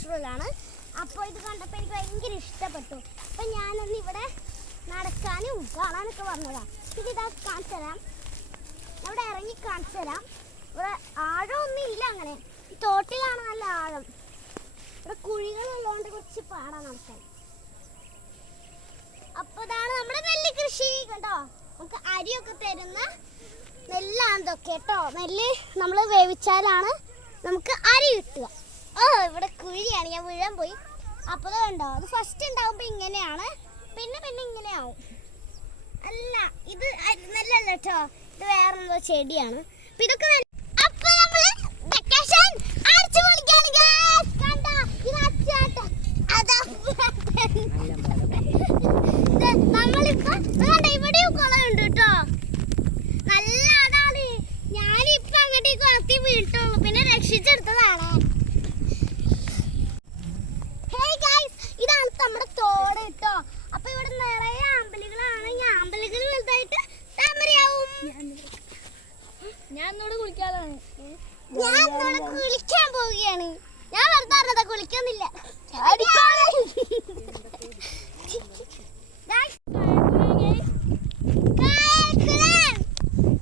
സ്കൂളിലാണ് അപ്പോൾ ഇത് കണ്ടപ്പോൾ എനിക്ക് ഭയങ്കര ഇഷ്ടപ്പെട്ടു. അപ്പം ഞാനൊന്ന് ഇവിടെ നടക്കാനും കാണാനൊക്കെ വന്നതാണ് പിന്നെ ഇതാ കാണിച്ചു തരാം. അവിടെ ഇറങ്ങി കാണിച്ചു തരാം. ഇവിടെ ആഴമൊന്നും ഇല്ല അങ്ങനെ. ഈ തോട്ടിലാണ് നല്ല ആഴം. ഇവിടെ കുഴികളുള്ളതുകൊണ്ട് കുറച്ച് പാടാൻ നടക്കാൻ അപ്പോൾ ഇതാണ് നമ്മുടെ നെല്ല് കൃഷി കേട്ടോ നമുക്ക് അരിയൊക്കെ തരുന്ന നെല്ലാണ് ഇതൊക്കെ കേട്ടോ. നെല്ല് നമ്മൾ വേവിച്ചാലാണ് നമുക്ക് അരി കിട്ടുക. ഓ ഇവിടെ കുഴിയാണ്. ഞാൻ വീഴാൻ പോയി. അപ്പോൾ കണ്ടോ? അത് ഫസ്റ്റ് ഉണ്ടാവുമ്പോൾ ഇങ്ങനെയാണ്. പിന്നെ പിന്നെ ഇങ്ങനെ ആവും. അല്ല ഇത് നല്ലല്ലോ കേട്ടോ. ഇത് വേറെന്തോ ചെടിയാണ്. അപ്പം ഇതൊക്കെ നെല്ല്. അപ്പൊ നമ്മൾ vacation അടിച്ചു പൊളിക്കാണ് guys. കണ്ടോ? ഇത് അച്ചാട്ടം. അതാ ഇത് നമ്മളിപ്പോ ഇത് കണ്ടോ ഇവിടെയും കുളമുണ്ട് കേട്ടോ നല്ല അതാണ് ഞാനിപ്പോ അങ്ങോട്ട് ഈ കുളത്തിൽ വീട്ടുള്ളൂ പിന്നെ രക്ഷിച്ചെടുത്തതാണ് ഹേയ് ഗൈസ് ഇതാണ് നമ്മുടെ തോട് കിട്ടോ അപ്പൊ ഇവിടെ നിറയെ ആമ്പലുകളാണ് ഈ ആമ്പലുകൾ വലുതായിട്ട് താമരയാവും. ഞാൻ ഇന്നോട് കുളിക്കാതാണ് ഞാൻ ഇന്നോട് കുളിക്കാൻ പോവുകയാണ്. ഞാൻ വെറുതെ അറിഞ്ഞതാ കുളിക്കുന്നില്ല.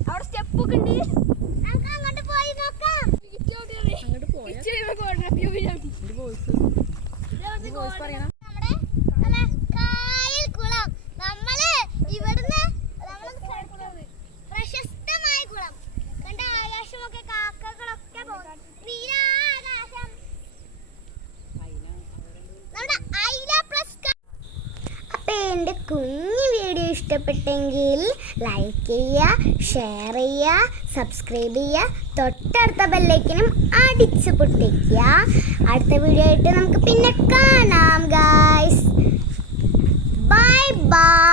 അവിടെ സ്റ്റെപ്പ് ഒക്കെ ഉണ്ട്. നമുക്ക് അങ്ങോട്ട് പോയി നോക്കാം. അങ്ങോട്ട് പറയണം. കാക്കകളൊക്കെ പോകും നീലാകാശം നമ്മുടെ ഐല പ്ലസ് അപ്പൊ എന്റെ കുഞ്ഞു വീഡിയോ ഇഷ്ടപ്പെട്ടെങ്കിൽ ലൈക്ക് ചെയ്യുക ഷെയർ ചെയ്യുക സബ്സ്ക്രൈബ് ചെയ്യുക. തൊട്ടടുത്ത ബെല്ലൈക്കനും അടിച്ച് പൊട്ടിക്കുക. അടുത്ത വീഡിയോ ആയിട്ട് നമുക്ക് പിന്നെ കാണാം ഗായ്സ് ബൈ ബൈ